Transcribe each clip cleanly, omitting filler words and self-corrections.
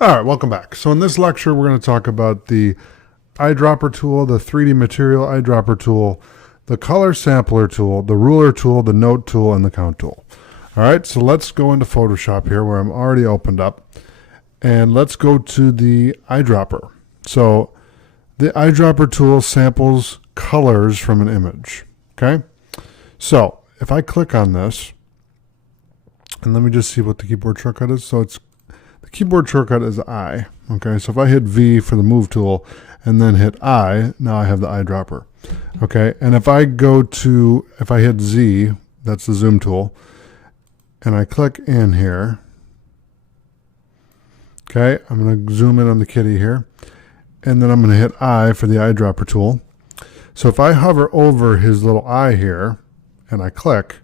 All right, welcome back. So in this lecture, we're going to talk about the eyedropper tool, the 3D material eyedropper tool, the color sampler tool, the ruler tool, the note tool, and the count tool. All right, so let's go into Photoshop here where I'm already opened up. And let's go to the eyedropper. So the eyedropper tool samples colors from an image. Okay, so if I click on this, and let me just see what the keyboard shortcut is. So it's the keyboard shortcut is I. Okay, so if I hit V for the move tool and then hit I, now I have the eyedropper. Okay, and if I hit Z, that's the zoom tool, and I click in here, okay, I'm going to zoom in on the kitty here, and then I'm going to hit I for the eyedropper tool. So if I hover over his little eye here and I click,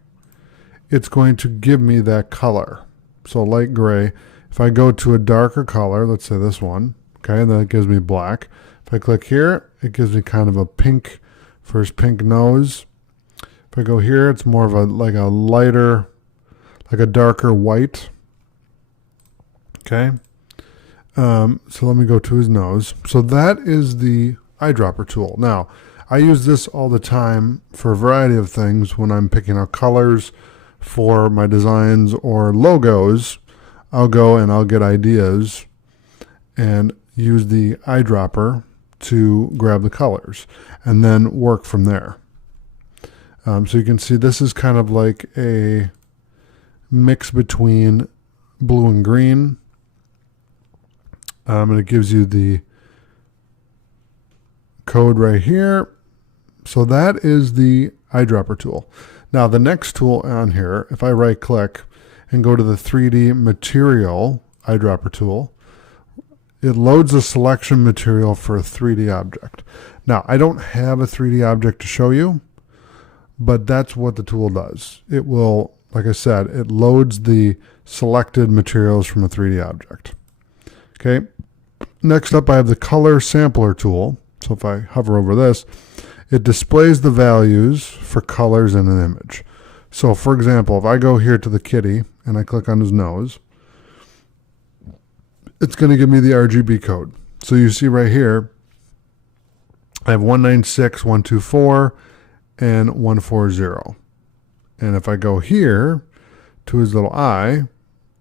it's going to give me that color. So light gray. If I go to a darker color, let's say this one, okay, then it gives me black. If I click here, it gives me kind of a pink for his pink nose. If I go here, it's more of a like a darker white. Okay. So let me go to his nose. So that is the eyedropper tool. Now, I use this all the time for a variety of things when I'm picking out colors for my designs or logos. I'll go and I'll get ideas and use the eyedropper to grab the colors and then work from there. So you can see this is kind of like a mix between blue and green. And it gives you the code right here. So that is the eyedropper tool. Now the next tool on here, if I right click and go to the 3D material eyedropper tool, it loads a selection material for a 3D object. Now I don't have a 3D object to show you, but that's what the tool does. It will, like I said, it loads the selected materials from a 3D object. Okay. Next up, I have the color sampler tool. So if I hover over this, it displays the values for colors in an image. So for example, if I go here to the kitty and I click on his nose, it's going to give me the RGB code. So you see right here, I have 196, 124, and 140. And if I go here to his little eye,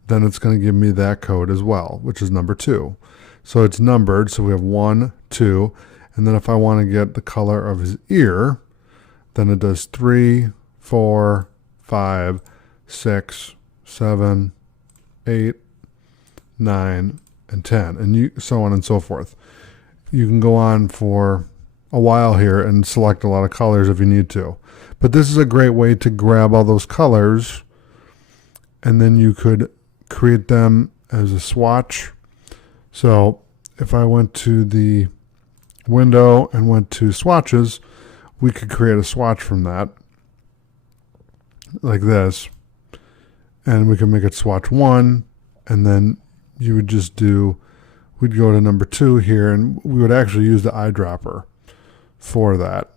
then it's going to give me that code as well, which is number 2. So it's numbered, so we have 1, 2, and then if I want to get the color of his ear, then it does 3, 4, 5, 6, 7, 8, 9, and 10, and so on and so forth. You can go on for a while here and select a lot of colors if you need to. But this is a great way to grab all those colors, and then you could create them as a swatch. So if I went to the window and went to swatches, we could create a swatch from that like this, and we can make it swatch 1, and then you would just we'd go to number 2 here, and we would actually use the eyedropper for that.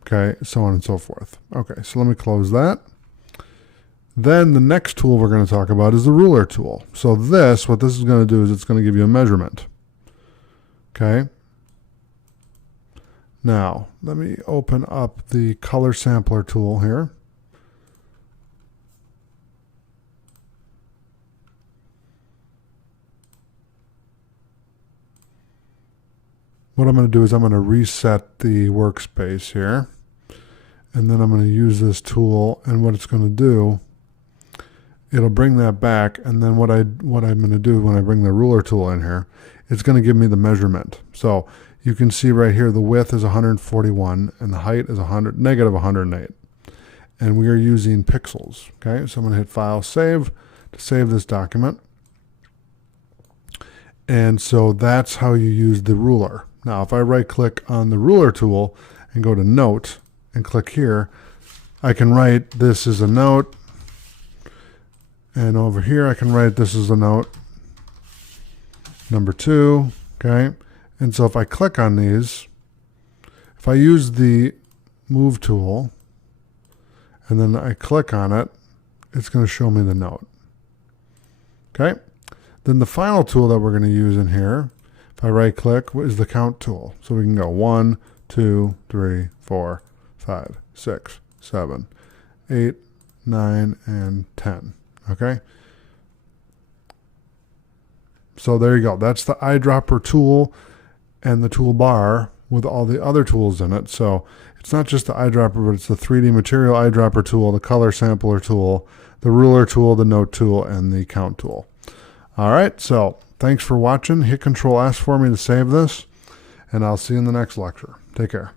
Okay, so on and so forth. Okay, so let me close that. Then the next tool we're going to talk about is the ruler tool. So what this is going to do is it's going to give you a measurement. Okay. Now, let me open up the color sampler tool here. What I'm going to do is I'm going to reset the workspace here. And then I'm going to use this tool, and what it's going to do, it'll bring that back, and then what I'm going to do when I bring the ruler tool in here, it's going to give me the measurement. So you can see right here the width is 141 and the height is negative 108. And we are using pixels. Okay, so I'm going to hit File, Save to save this document. And so that's how you use the ruler. Now if I right click on the ruler tool and go to Note and click here, I can write this is a note. And over here, I can write this is a note number 2, okay? And so if I click on these, if I use the move tool, and then I click on it, it's going to show me the note. Okay? Then the final tool that we're going to use in here, if I right click, is the count tool. So we can go 1, 2, 3, 4, 5, 6, 7, 8, 9, and 10. Okay. So there you go. That's the eyedropper tool and the toolbar with all the other tools in it. So it's not just the eyedropper, but it's the 3D material eyedropper tool, the color sampler tool, the ruler tool, the note tool, and the count tool. All right, so thanks for watching. Hit Control S for me to save this, and I'll see you in the next lecture. Take care.